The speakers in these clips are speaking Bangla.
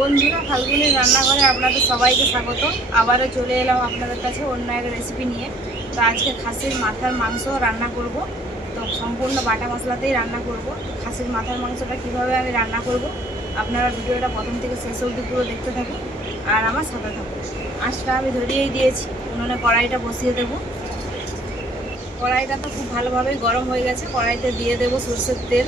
বন্ধুরা, ফাল্গুনের রান্নাঘরে আপনাদের সবাইকে স্বাগত। আবারও চলে এলাম আপনাদের কাছে অন্য এক রেসিপি নিয়ে। তো আজকে খাসির মাথার মাংস রান্না করব। তো সম্পূর্ণ বাটা মশলাতেই রান্না করব। খাসির মাথার মাংসটা কীভাবে আমি রান্না করব, আপনারা ভিডিওটা প্রথম থেকে শেষ অবধি পুরো দেখতে থাকুন আর আমার সাথে থাকুন। আঁচটা আমি ধরিয়েই দিয়েছি, উনুনে কড়াইটা বসিয়ে দেবো। কড়াইটা তো খুব ভালোভাবেই গরম হয়ে গেছে। কড়াইতে দিয়ে দেবো সরষের তেল।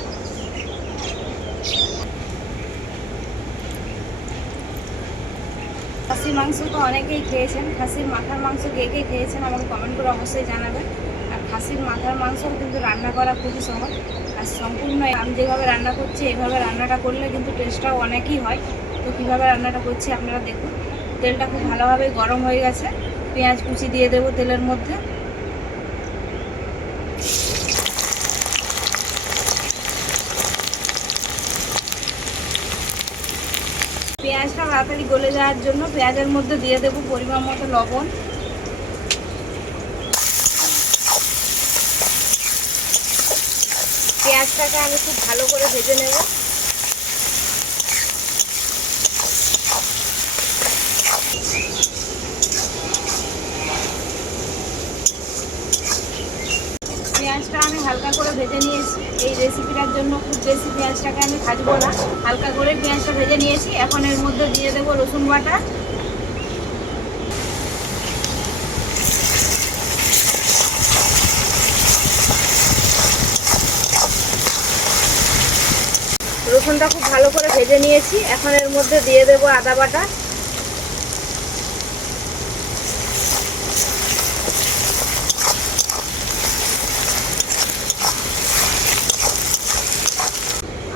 খাসির মাংস তো অনেকেই খেয়েছেন, খাসির মাথার মাংস কে কে খেয়েছেন আমাকে কমেন্ট করে অবশ্যই জানাবেন। আর খাসির মাথার মাংস কিন্তু রান্না করা খুবই সহজ। আর সম্পূর্ণ আমি যেভাবে রান্না করছি, এভাবে রান্নাটা করলে কিন্তু টেস্টটাও অনেকই হয়। তো কীভাবে রান্নাটা করছি আপনারা দেখুন। তেলটা খুব ভালোভাবে গরম হয়ে গেছে। পেঁয়াজ কুচি দিয়ে দেবো তেলের মধ্যে। পেঁয়াজটা তাড়াতাড়ি গলে যাওয়ার জন্য পেঁয়াজের মধ্যে দিয়ে দেবো পরিমাণ মতো লবণ। পেঁয়াজটাকে আমি খুব ভালো করে ভেজে নেব পেঁয়াজটা আমি হালকা করে ভেজে নিয়েছি এই রেসিপিটার জন্য খুব বেশি পেঁয়াজটাকে আমি ভাজবো না। হালকা করে পেঁয়াজটা ভেজে নিয়েছি। এখন এর মধ্যে দিয়ে দেবো রসুন বাটা। রসুনটা খুব ভালো করে ভেজে নিয়েছি। এখন এর মধ্যে দিয়ে দেবো আদা বাটা।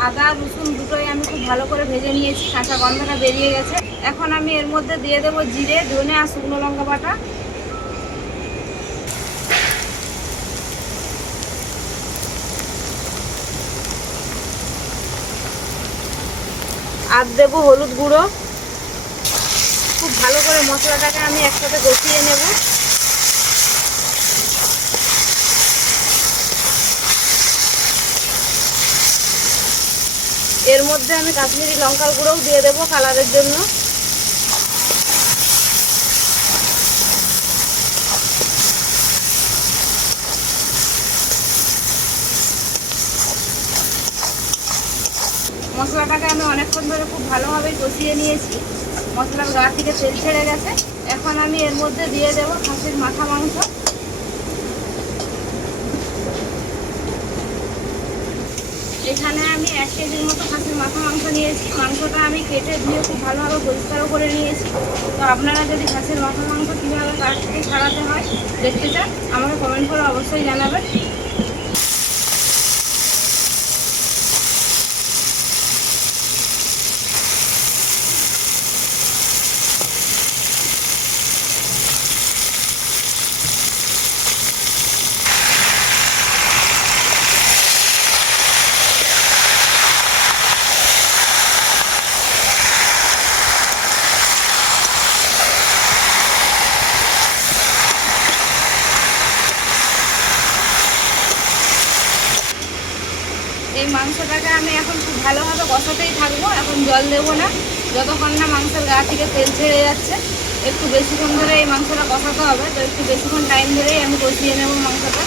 আদা, রসুন দুটোই আমি খুব ভালো করে ভেজে নিয়েছি, কাঁচা গন্ধটা বেরিয়ে গেছে। এখন আমি এর মধ্যে দিয়ে দেবো জিরে, ধনে আর শুকনো লঙ্কা বাটা। আর দেবো হলুদ গুঁড়ো। খুব ভালো করে মশলাটাকে আমি একসাথে কষিয়ে নেব। এর মধ্যে আমি কাশ্মীরি লঙ্কার গুঁড়োও দিয়ে দেবো কালারের জন্য। মশলাটাকে আমি অনেকক্ষণ ধরে খুব ভালোভাবে কষিয়ে নিয়েছি। মশলার গা থেকে তেল ছেড়ে গেছে। এখন আমি এর মধ্যে দিয়ে দেবো খাসির মাথা মাংস এখানে আমি এক কেজির মতো খাসির মাথা মাংস নিয়েছি। মাংসটা আমি কেটে ধুয়ে খুব ভালোভাবে পরিষ্কারও করে নিয়েছি। তো আপনারা যদি খাসির মাথা মাংস কীভাবে কাটতে ছাড়াতে হয় দেখতে চান, আমাকে কমেন্ট করে অবশ্যই জানাবেন। এই মাংসটাকে আমি এখন খুব ভালোভাবে কষাতেই থাকব, এখন জল দেবো না। যতক্ষণ না মাংসের গা থেকে তেল ছেড়ে যাচ্ছে, একটু বেশিক্ষণ ধরে এই মাংসটা কষাতে হবে। তো একটু বেশিক্ষণ টাইম ধরেই আমি কষিয়ে নেব মাংসটা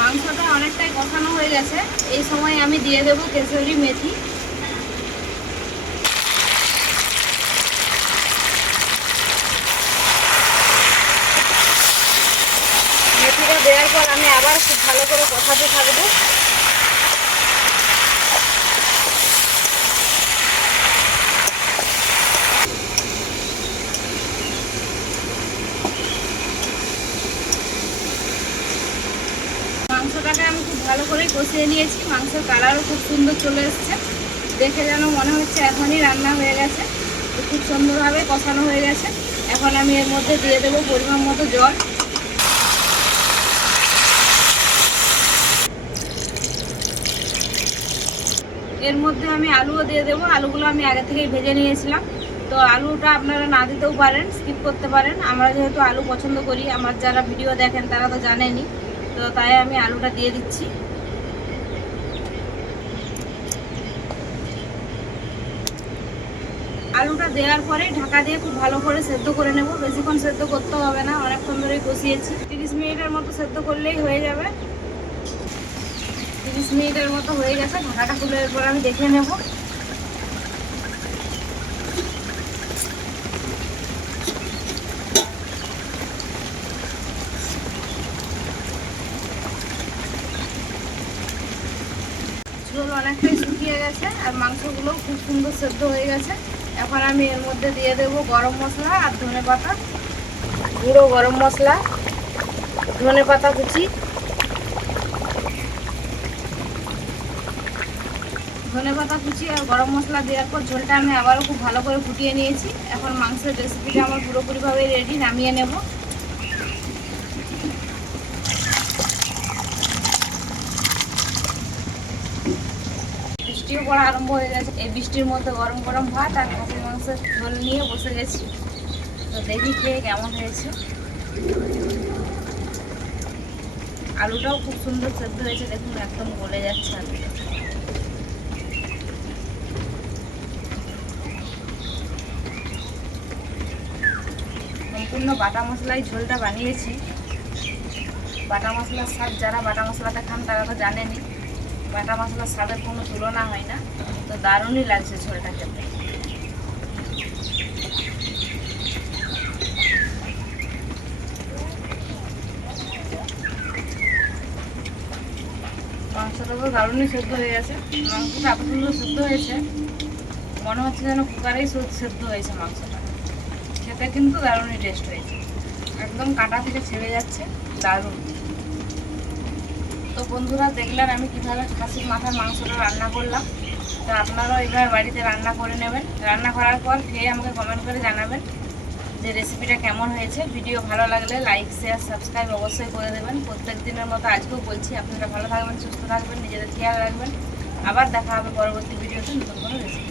মাংসটা অনেকটাই কষানো হয়ে গেছে। এই সময় আমি দিয়ে দেবো কেশরি মেথি। মেথিটা দেওয়ার পর আমি আবার খুব ভালো করে কথাতে থাকব। মাংসটাকে আমি খুব ভালো করেই কষিয়ে নিয়েছি। মাংসের কালারও খুব সুন্দর চলে এসছে। দেখে যেন মনে হচ্ছে এখনই রান্না হয়ে গেছে। খুব সুন্দরভাবে কষানো হয়ে গেছে। এখন আমি এর মধ্যে দিয়ে দেবো পরিমাণ মতো জল। এর মধ্যে আমি আলুও দিয়ে দেবো। আলুগুলো আমি আগে থেকেই ভেজে নিয়েছিলাম। তো আলুটা আপনারা না দিতেও পারেন, স্কিপ করতে পারেন। আমরা যেহেতু আলু পছন্দ করি, আমার যারা ভিডিও দেখেন তারা তো জানেনি তো তাই আমি আলুটা দিয়ে দিচ্ছি। আলুটা দেওয়ার পরে ঢাকা দিয়ে খুব ভালো করে সেদ্ধ করে নেব। বেশিক্ষণ সেদ্ধ করতে হবে না, অনেকক্ষণ ধরেই কষিয়েছি। তিরিশ মিনিটের মতো সেদ্ধ করলেই হয়ে যাবে। তিরিশ মিনিটের মতো হয়ে গেছে, ঢাকাটা খুলে এরপর আমি দেখে নেব ঝোল অনেকটাই শুকিয়ে গেছে, আর মাংসগুলো খুব সুন্দর সেদ্ধ হয়ে গেছে। এখন আমি এর মধ্যে দিয়ে দেব গরম মশলা আর ধনে পাতা, গুঁড়ো গরম মশলা, ধনে পাতা কুচি, ধনে পাতা কুচি আর গরম মশলা দেওয়ার পর ঝোলটা আমি আবারও খুব ভালো করে ফুটিয়ে নিয়েছি। এখন মাংসের রেসিপিটা আমার পুরোপুরিভাবে রেডি নামিয়ে নেব। বৃষ্টিও পড়া আরম্ভ হয়ে গেছে। এই বৃষ্টির মধ্যে গরম গরম ভাত আর খাসির মাংসের ঝোল নিয়ে বসে গেছি। তো দেখি খেয়ে কেমন হয়েছে। আলুটাও খুব সুন্দর সেদ্ধ হয়েছে, দেখুন একদম গলে যাচ্ছে আলুটা সম্পূর্ণ বাটা মশলাই ঝোলটা বানিয়েছি। বাটা মশলার স্বাদ, যারা বাটা মশলাটা খান তারা তো জানেনই। বাটা মশলার স্বাদের কোনো তুলনা হয় না। তো দারুণই লাগছে ঝোলটা খেতে। মাংসটা তো দারুণই সেদ্ধ হয়ে গেছে। মাংসটা এত সেদ্ধ হয়েছে, মনে হচ্ছে যেন কুকারেই সেদ্ধ হয়েছে মাংসটা। খেতে কিন্তু দারুণই টেস্ট হয়েছে। একদম কাটা থেকে ছেড়ে যাচ্ছে, দারুণ। তো বন্ধুরা দেখলেন আমি কীভাবে খাসির মাথার মাংসটা রান্না করলাম। তো আপনারাও এইভাবে বাড়িতে রান্না করে নেবেন। রান্না করার পর খেয়ে আমাকে কমেন্ট করে জানাবেন যে রেসিপিটা কেমন হয়েছে। ভিডিও ভালো লাগলে লাইক শেয়ার সাবস্ক্রাইব অবশ্যই করে দেবেন। প্রত্যেক দিনের মতো আজকেও বলছি, আপনারা ভালো থাকবেন, সুস্থ থাকবেন, নিজেদের খেয়াল রাখবেন। আবার দেখা হবে পরবর্তী ভিডিওতে নতুন কোনো রেসিপি